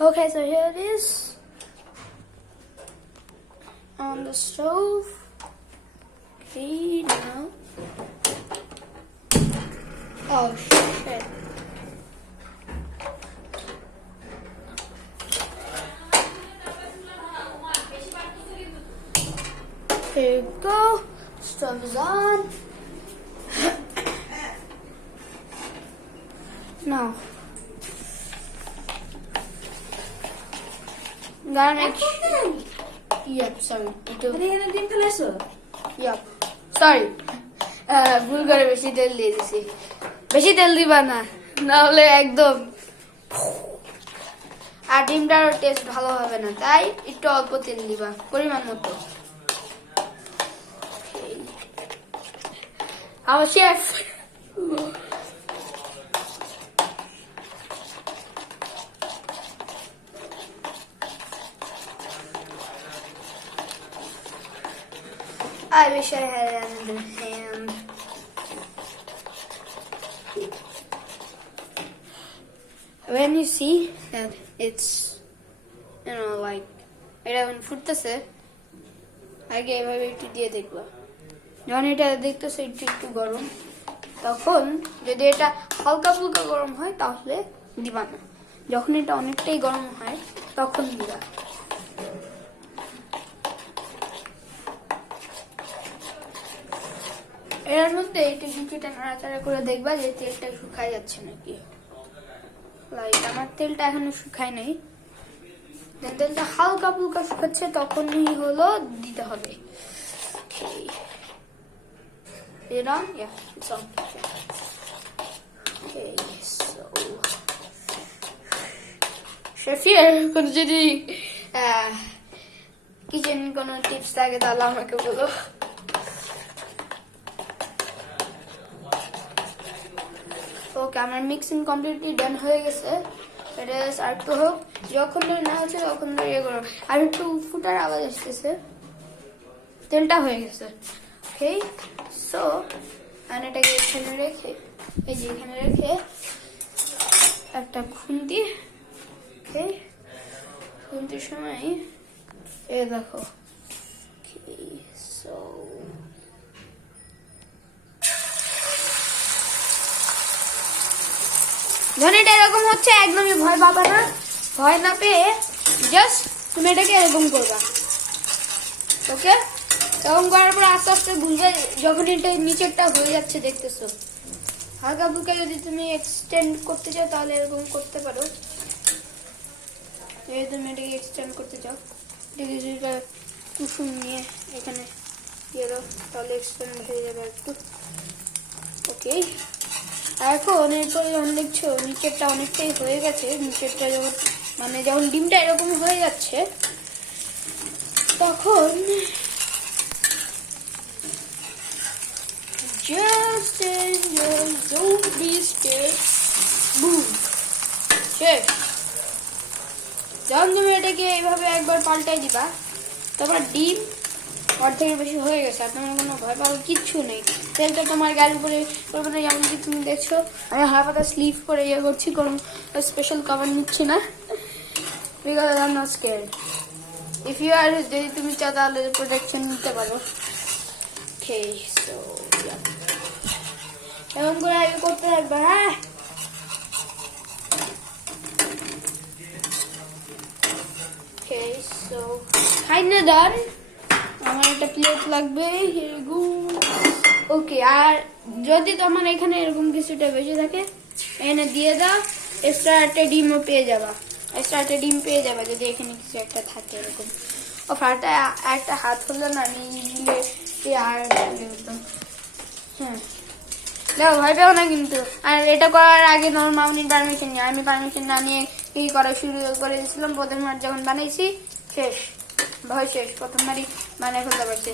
Okay, so here it is on the stove. Okay, now. Oh shit. Here you go. Stove is on. Now. Garlic. Yep, sorry. Yep. Sorry. ভুল করে বেশি তেল দিয়ে দিছি। বেশি তেল দিবা না, না হলে একদম আর ডিমটার টেস্ট ভালো হবে না, তাই একটু অল্প তেল দিবা পরিমাণ মতো। আমার chef I wish I had another hand. When you see that it's, like, এটা এখন ফুটতেছে, আগে এভাবে একটু দিয়ে দেখবা। যখন এটা দেখতেছে একটু গরম, তখন যদি এটা হালকা ফুলকা গরম হয় তাহলে দিবা না। যখন এটা অনেকটাই গরম হয় তখন দিবা। এর মধ্যে একটু কিছুটা নাড়াচাড়া করে দেখবা যে তেলটা শুকায় যাচ্ছে নাকি। লাইক আমার তেলটা এখনো শুকায় নাই, তেলটা হালকা ফুলকা শুকাচ্ছে তখনই হলো দিতে হবে। কোনো যদি কিচেন কোনো টিপস থাকে তাহলে আমাকে বলো। ওকে, আমার মিক্সিং কমপ্লিটলি ডান হয়ে গেছে। এটা আর একটু হোক, যখন ধরে না হচ্ছে তখন ধরে ইয়ে করো। আর একটু ফুটার আওয়াজ আসতেছে, তেলটা হয়ে গেছে। ওকে, সো আমি এটাকে এখানে রেখে, এই যে এখানে রেখে একটা খুন্তি, ওকে, খুন্তির সময় এ দেখো। ওকে, সো যখন এটা এরকম হচ্ছে একদমই ভয় পাবা না, ভয় না পেয়ে জাস্ট তুমি এটাকে এরকম করবা। ওকে, এরকম করার পর আস্তে আস্তে বুঝবে যখন এটা নিচেরটা হয়ে যাচ্ছে, দেখতেছো হালকা ফুলকা। যদি তুমি এক্সটেন্ড করতে চাও তাহলে এরকম করতে পারো। যদি তুমি এটাকে এক্সটেন্ড করতে চাও, এটাকে যদি কুসুম নিয়ে এখানে দিয়ে দাও তাহলে এক্সটেন্ড হয়ে যাবে একটু। ওকে, এখন এরপরে যখন দেখছো নিচেরটা অনেকটাই হয়ে গেছে, নিচেরটা যখন ডিমটা এরকম হয়ে যাচ্ছে, তখন just don't be scared, boom, শেষ। যখন তুমি এটাকে এইভাবে একবার পাল্টাই দিবা, তারপর ডিম অর্ধেকের বেশি হয়ে গেছে, আপনার কোনো ভয় পাওয়ার কিচ্ছু নেই। তেলটা তোমার গায়ের উপরে করবে না, যেমন কি তুমি দেখছো আমি হালকা স্লিভ করে ইয়ে করছি, কোনো স্পেশাল কভার নিচ্ছি না, because I am not scared. If you are, যদি তুমি চাও তাহলে প্রোটেকশন নিতে পারো। ওকে, সো এমন করে আগে করতে থাকবে। হ্যাঁ, ওকে, সো কাইন্ড ডান। আমার একটা প্লেট লাগবে। ওকে, আর যদি তোমার এখানে এরকম কিছুটা বেশি থাকে এনে দিয়ে দাও, এক্সট্রা একটা ডিমও পেয়ে যাবা। এক্সট্রা একটা ডিম পেয়ে যাবে যদি এখানে কিছু একটা থাকে এরকম। ও ফাটা একটা হাত হলো না নিলে আর হ্যাঁ, দেখো ভয় পেও না কিন্তু। আর এটা করার আগে তোমার মামনির পারমিশন নিয়ে, আমি পারমিশন না নিয়ে এই করা শুরু করে দিয়েছিলাম। প্রথমবার যখন বানাইছি শেষ, ভয় শেষ, প্রথমবারই বানাই ফেলতে পারছি।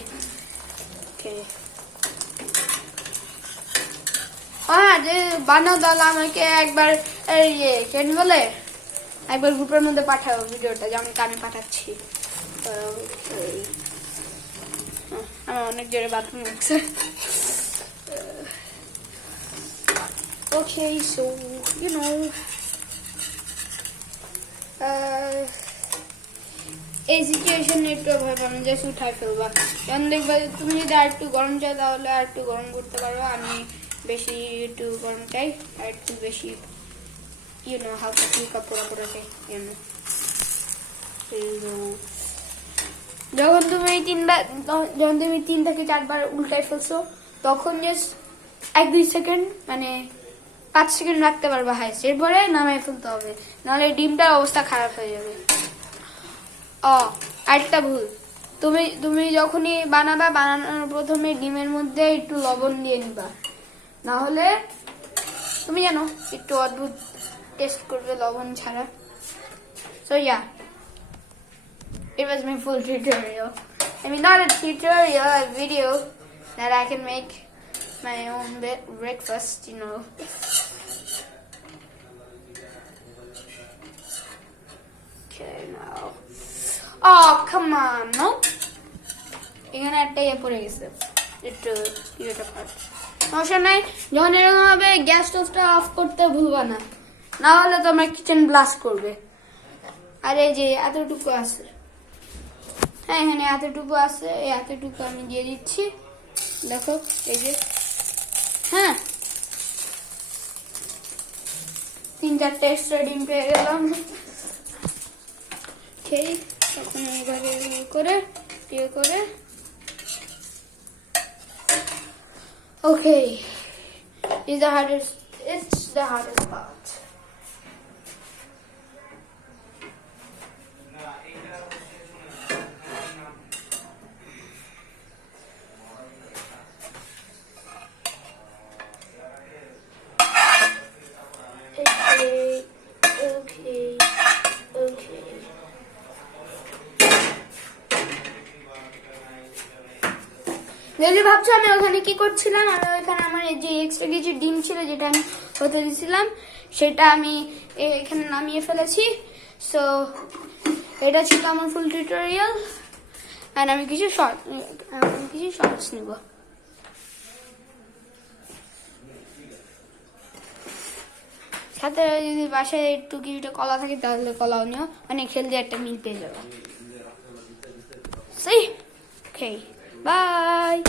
হ্যাঁ, যে বানাও তাহলে আমাকে একবার কেন বলে একবার গ্রুপের মধ্যে পাঠাও ভিডিওটা, যেমন আমি পাঠাচ্ছি। আমার অনেক জোরে বাথরুম লাগছে। Okay, so এই সিচুয়েশনে একটু ভাবো না, জাস্ট উঠাই ফেলবা। কারণ দেখবা যে তুমি যদি আর একটু গরম চাও তাহলে আর একটু গরম করতে পারো। আমি বেশি একটু গরম চাই, আর একটু বেশি হালকা ফুলকা পোড়া পোড়া চাই। যখন তুমি 3 থেকে 4 বার উল্টাই ফেলছো তখন জাস্ট 1-2 সেকেন্ড মানে 5 সেকেন্ড রাখতে পারবা হাইস্ট, এরপরে নামাই ফেলতে হবে, নাহলে ডিমটার অবস্থা খারাপ হয়ে যাবে। আরেকটা ভুল, তুমি যখনই বানানোর প্রথমে ডিমের মধ্যে একটু লবণ দিয়ে নিবা, না হলে তুমি জানো একটু অদ্ভুত টেস্ট করবে লবণ ছাড়া। So yeah, it was my full tutorial. I mean, not a tutorial, a video that I can make my own breakfast, Okay, now. Oh, come on, no? এখানে একটা পড়ে গেছে, একটু সমস্যা নাই। যখন এরকম হবে গ্যাস স্টোভটা অফ করতে ভুলবা না, না হলে তোমার কিচেন ব্লাস্ট করবে। আর এই যে এতটুকু আছে, হ্যাঁ এখানে এতটুকু আছে, এই এতটুকু আমি দিয়ে দিচ্ছি। দেখো এই যে, হ্যাঁ 3-4টা এক্সট্রা ডিম পেয়ে গেলাম। তখন এইভাবে করে okay, it's the hardest part. Okay. যদি ভাবছো আমি ওখানে কি করছিলাম, আমি ওইখানে আমার যে এক্সট্রা কিছু ডিম ছিল যেটা আমি হতে দিয়েছিলাম সেটা আমি এখানে নামিয়ে ফেলেছি। সো এটা ছিল আমার ফুল টিউটোরিয়াল, আর আমি কিছু শর্টস নিব। সাথে যদি বাসায় একটু কিছুটা কলা থাকে তাহলে কলাও নিও, অনেক হেলদি একটা মিল পেয়ে যাবো। See? Okay, bye.